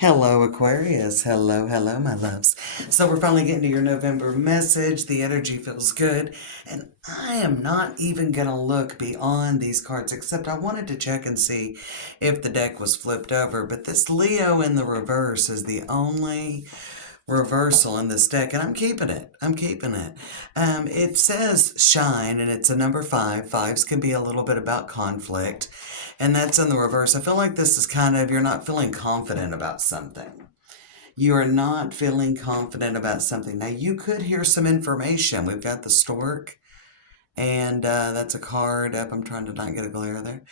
Hello, Aquarius. Hello, hello, my loves. So, we're finally getting to your November message. The energy feels good. And I am not even going to look beyond these cards, except I wanted to check and see if the deck was flipped over. But this Leo in the reverse is the only reversal in this deck, and I'm keeping it. I'm keeping it. It says shine, and it's a number five. Fives can be a little bit about conflict, and that's in the reverse. I feel like this is kind of, you're not feeling confident about something. You are not feeling confident about something. Now, you could hear some information. We've got the stork, and that's a card up. I'm trying to not get a glare there.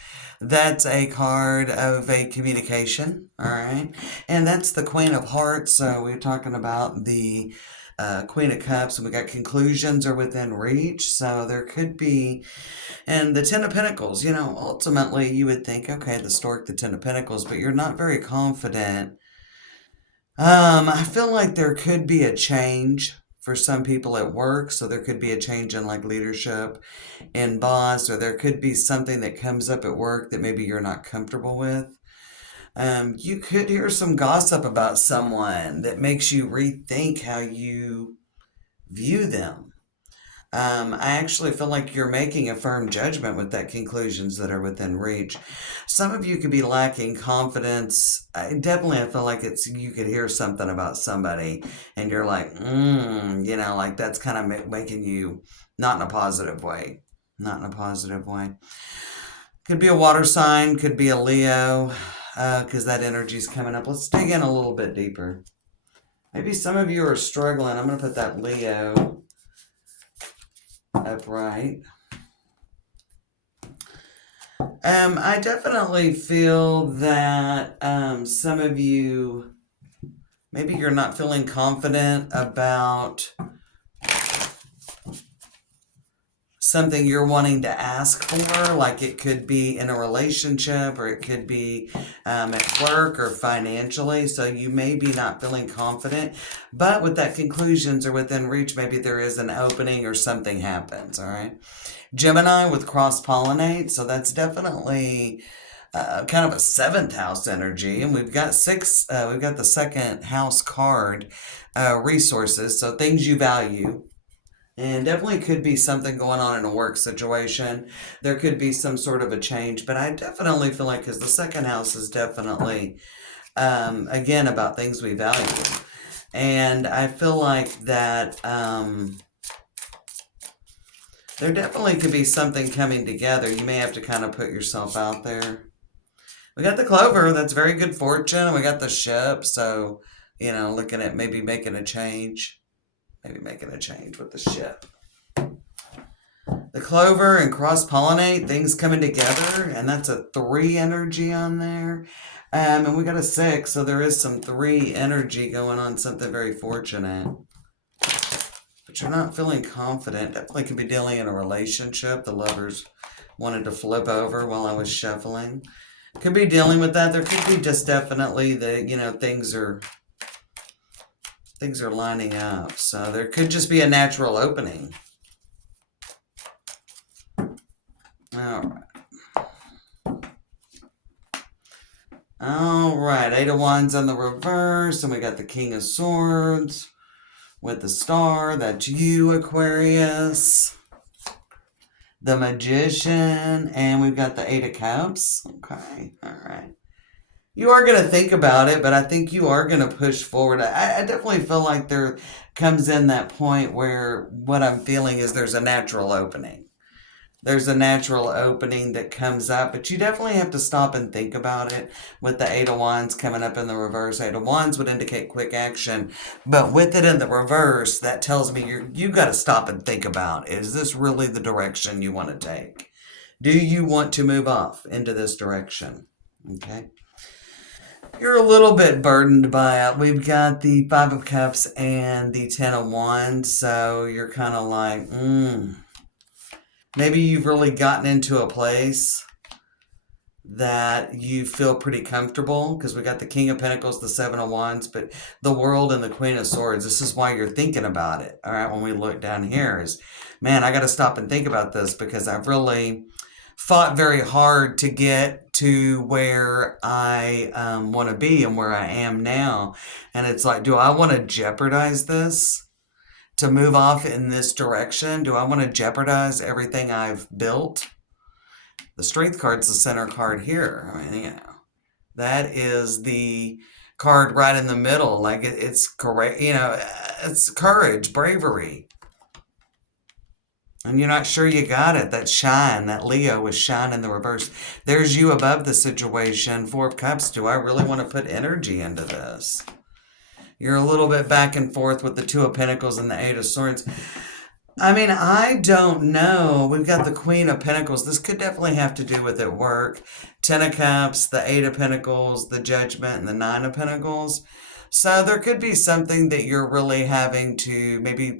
That's a card of a communication. All right. And that's the Queen of Hearts. So we're talking about the Queen of Cups, and we got conclusions are within reach. So there could be, and the Ten of Pentacles, ultimately you would think, okay, the stork, the Ten of Pentacles, but you're not very confident. I feel like there could be a change for some people at work. So there could be a change in like leadership and boss, or there could be something that comes up at work that maybe you're not comfortable with. You could hear some gossip about someone that makes you rethink how you view them. I actually feel like you're making a firm judgment with that conclusions that are within reach. Some of you could be lacking confidence. I feel like you could hear something about somebody and you're like, like that's kind of making you not in a positive way. Not in a positive way. Could be a water sign, could be a Leo, because that energy's coming up. Let's dig in a little bit deeper. Maybe some of you are struggling. I'm going to put that Leo upright. I definitely feel that some of you, maybe you're not feeling confident about something you're wanting to ask for, like it could be in a relationship or it could be at work or financially. So you may be not feeling confident, but with that conclusions or within reach, maybe there is an opening or something happens. All right. Gemini with cross pollinate. So that's definitely kind of a seventh house energy. And we've got we've got the second house card, resources. So things you value. And definitely could be something going on in a work situation. There could be some sort of a change, but I definitely feel like, because the second house is definitely, again, about things we value. And I feel like that there definitely could be something coming together. You may have to kind of put yourself out there. We got the clover. That's very good fortune. We got the ship. So, looking at maybe making a change. Maybe making a change with the ship. The clover and cross-pollinate, things coming together, and that's a 3 energy on there. And we got a 6, so there is some 3 energy going on, something very fortunate. But you're not feeling confident. Definitely could be dealing in a relationship. The lovers wanted to flip over while I was shuffling. Could be dealing with that. There could be just definitely things are lining up. So there could just be a natural opening. All right. All right. 8 of Wands on the reverse. And we got the King of Swords with the star. That's you, Aquarius. The Magician. And we've got the 8 of Cups. Okay. All right. You are going to think about it, but I think you are going to push forward. I definitely feel like there comes in that point where what I'm feeling is there's a natural opening. There's a natural opening that comes up, but you definitely have to stop and think about it. With the 8 of Wands coming up in the reverse, 8 of Wands would indicate quick action, but with it in the reverse, that tells me you got to stop and think about, is this really the direction you want to take? Do you want to move off into this direction? Okay. You're a little bit burdened by it. We've got the 5 of Cups and the 10 of Wands, so you're kind of like, maybe you've really gotten into a place that you feel pretty comfortable, because we got the King of Pentacles, the 7 of Wands, but the World and the Queen of Swords. This is why you're thinking about it. All right, when we look down here is, man, I got to stop and think about this, because I've really fought very hard to get to where I want to be and where I am now. And it's like, do I want to jeopardize this to move off in this direction? Do I want to jeopardize everything I've built? The Strength card's the center card here. I mean, that is the card right in the middle. Like it's correct, it's courage, bravery. And you're not sure you got it. That shine, that Leo with shine in the reverse. There's you above the situation. Four of Cups. Do I really want to put energy into this? You're a little bit back and forth with the Two of Pentacles and the Eight of Swords. I mean, I don't know. We've got the Queen of Pentacles. This could definitely have to do with at work. Ten of Cups, the Eight of Pentacles, the Judgment, and the Nine of Pentacles. So there could be something that you're really having to, maybe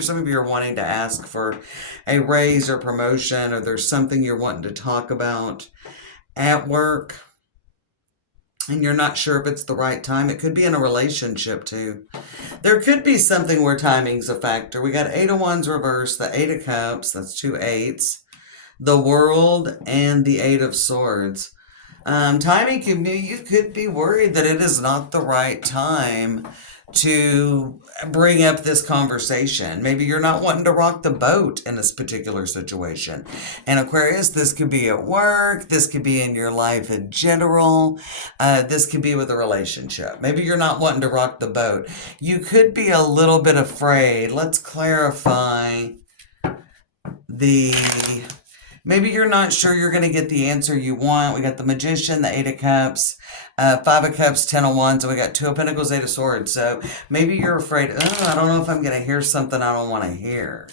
some of you are wanting to ask for a raise or promotion, or there's something you're wanting to talk about at work and you're not sure if it's the right time. It could be in a relationship too. There could be something where timing's a factor. We got Eight of Wands reversed, the Eight of Cups, that's two eights, the World, and the Eight of Swords. Timing can be, you could be worried that it is not the right time to bring up this conversation. Maybe you're not wanting to rock the boat in this particular situation. And Aquarius, this could be at work. This could be in your life in general. This could be with a relationship. Maybe you're not wanting to rock the boat. You could be a little bit afraid. Let's clarify the... Maybe you're not sure you're going to get the answer you want. We got the Magician, the Eight of Cups, Five of Cups, Ten of Wands, and we got Two of Pentacles, Eight of Swords. So maybe you're afraid, I don't know if I'm going to hear something I don't want to hear,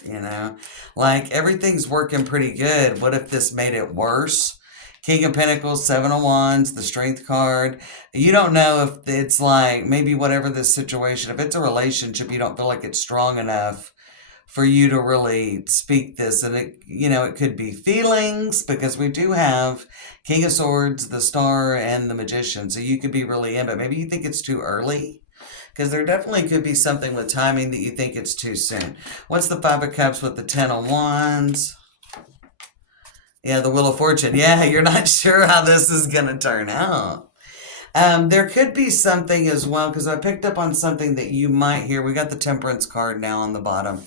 Like everything's working pretty good. What if this made it worse? King of Pentacles, Seven of Wands, the Strength card. You don't know if it's like, maybe whatever this situation, if it's a relationship, you don't feel like it's strong enough for you to really speak this. And it could be feelings, because we do have King of Swords, the Star, and the Magician. So you could be really in, but maybe you think it's too early, because there definitely could be something with timing that you think it's too soon. What's the Five of Cups with the Ten of Wands? Yeah, the Wheel of Fortune. Yeah, you're not sure how this is going to turn out. There could be something as well, because I picked up on something that you might hear. We got the Temperance card now on the bottom.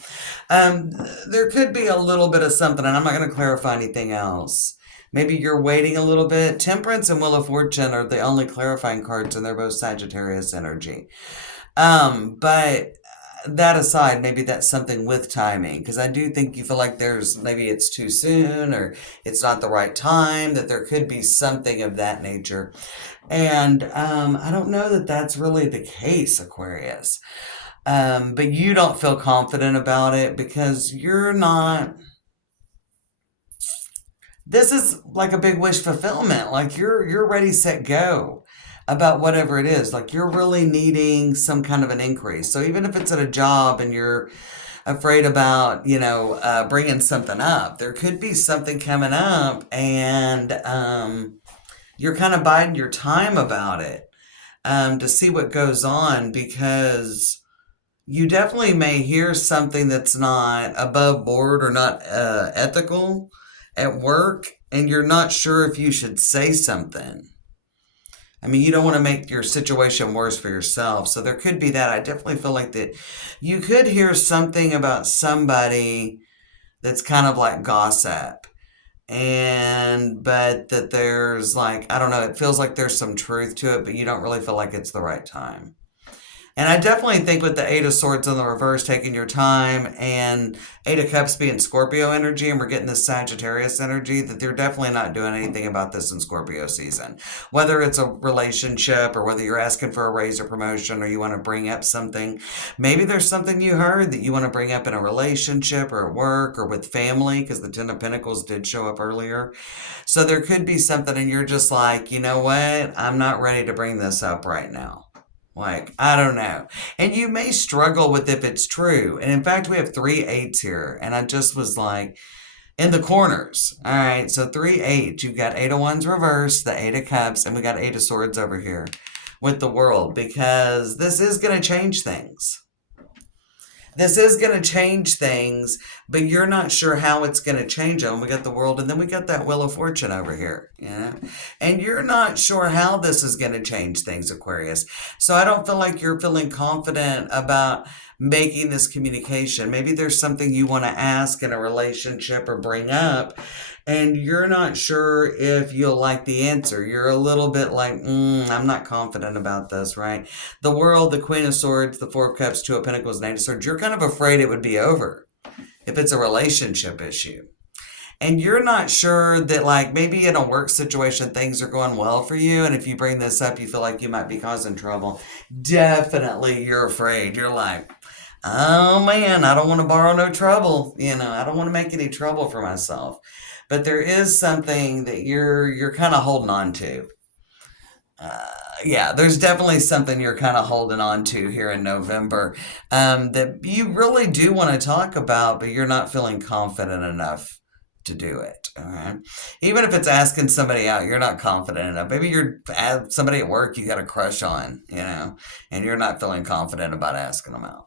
There could be a little bit of something, and I'm not going to clarify anything else. Maybe you're waiting a little bit. Temperance and Wheel of Fortune are the only clarifying cards, and they're both Sagittarius energy. But that aside, maybe that's something with timing, because I do think you feel like maybe it's too soon, or it's not the right time, that there could be something of that nature. And I don't know that that's really the case, Aquarius. But you don't feel confident about it because you're not... This is like a big wish fulfillment. Like you're ready, set, go about whatever it is. Like you're really needing some kind of an increase. So even if it's at a job and you're afraid about, bringing something up, there could be something coming up, and you're kind of biding your time about it to see what goes on, because you definitely may hear something that's not above board or not ethical at work, and you're not sure if you should say something. I mean, you don't want to make your situation worse for yourself. So there could be that. I definitely feel like that you could hear something about somebody that's kind of like gossip. But that there's like, I don't know, it feels like there's some truth to it, but you don't really feel like it's the right time. And I definitely think with the Eight of Swords in the reverse, taking your time, and Eight of Cups being Scorpio energy, and we're getting this Sagittarius energy, that they're definitely not doing anything about this in Scorpio season. Whether it's a relationship, or whether you're asking for a raise or promotion, or you want to bring up something. Maybe there's something you heard that you want to bring up in a relationship, or at work, or with family, because the Ten of Pentacles did show up earlier. So there could be something, and you're just like, you know what? I'm not ready to bring this up right now. Like, I don't know. And you may struggle with if it's true. And in fact, we have 3 8s here. And I just was like, in the corners. All right, so 3 8. You've got Eight of Wands reversed, the Eight of Cups, and we got Eight of Swords over here with the World. Because this is going to change things. This is going to change things, but you're not sure how it's going to change them. We got the world, and then we got that Wheel of Fortune over here, you know? And you're not sure how this is going to change things, Aquarius. So I don't feel like you're feeling confident about making this communication. Maybe there's something you want to ask in a relationship or bring up, and you're not sure if you'll like the answer. You're a little bit like, I'm not confident about this, right? The world, the Queen of Swords, the Four of Cups, Two of Pentacles, Knight of Swords, you're kind of afraid it would be over if it's a relationship issue. And you're not sure that, like, maybe in a work situation, things are going well for you. And if you bring this up, you feel like you might be causing trouble. Definitely, you're afraid. You're like, oh man, I don't want to borrow no trouble. I don't want to make any trouble for myself. But there is something that you're kind of holding on to. Yeah, there's definitely something you're kind of holding on to here in November, that you really do want to talk about, but you're not feeling confident enough to do it. All right. Even if it's asking somebody out, you're not confident enough. Maybe you're somebody at work you got a crush on, and you're not feeling confident about asking them out.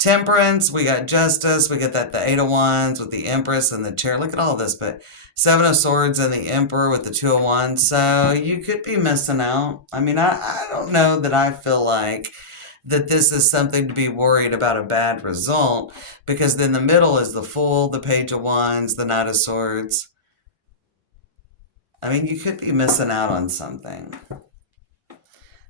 Temperance, we got Justice, we got the Eight of Wands with the Empress and the Chair. Look at all this, but Seven of Swords and the Emperor with the Two of Wands. So you could be missing out. I mean, I don't know that I feel like that this is something to be worried about a bad result, because then the middle is the Fool, the Page of Wands, the Knight of Swords. I mean, you could be missing out on something.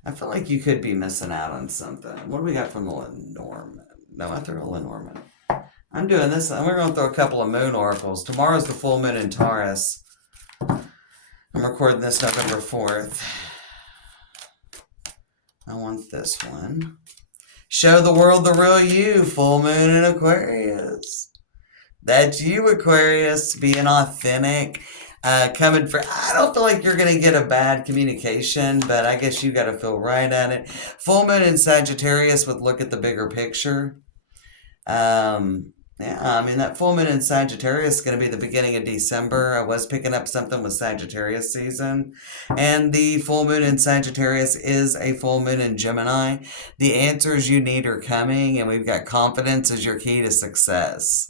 I feel like you could be missing out on something. What do we got from the Lenormand? No, I threw a Lenormand. I'm doing this. We're going to throw a couple of moon oracles. Tomorrow's the full moon in Taurus. I'm recording this November 4th. I want this one. Show the world the real you, full moon in Aquarius. That's you, Aquarius, being authentic. Coming for, I don't feel like you're going to get a bad communication, but I guess you got to feel right at it. Full moon in Sagittarius would look at the bigger picture. Yeah, I mean, that full moon in Sagittarius is going to be the beginning of December. I was picking up something with Sagittarius season. And the full moon in Sagittarius is a full moon in Gemini. The answers you need are coming, and we've got confidence as your key to success.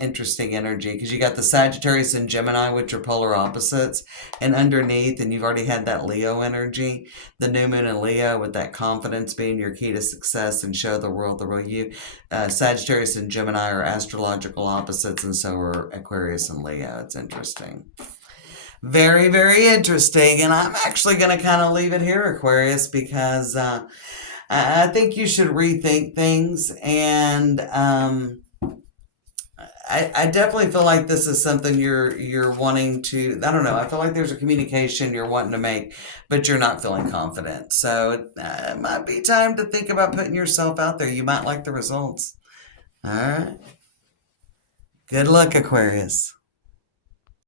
Interesting energy, because you got the Sagittarius and Gemini, which are polar opposites, and underneath, and you've already had that Leo energy, the new moon in Leo, with that confidence being your key to success and show the world the real you. Sagittarius and Gemini are astrological opposites, and so are Aquarius and Leo. It's interesting. Very, very interesting. And I'm actually going to kind of leave it here, Aquarius, because I think you should rethink things. And I definitely feel like this is something you're wanting to, I don't know, I feel like there's a communication you're wanting to make, but you're not feeling confident. So it might be time to think about putting yourself out there. You might like the results. All right. Good luck, Aquarius.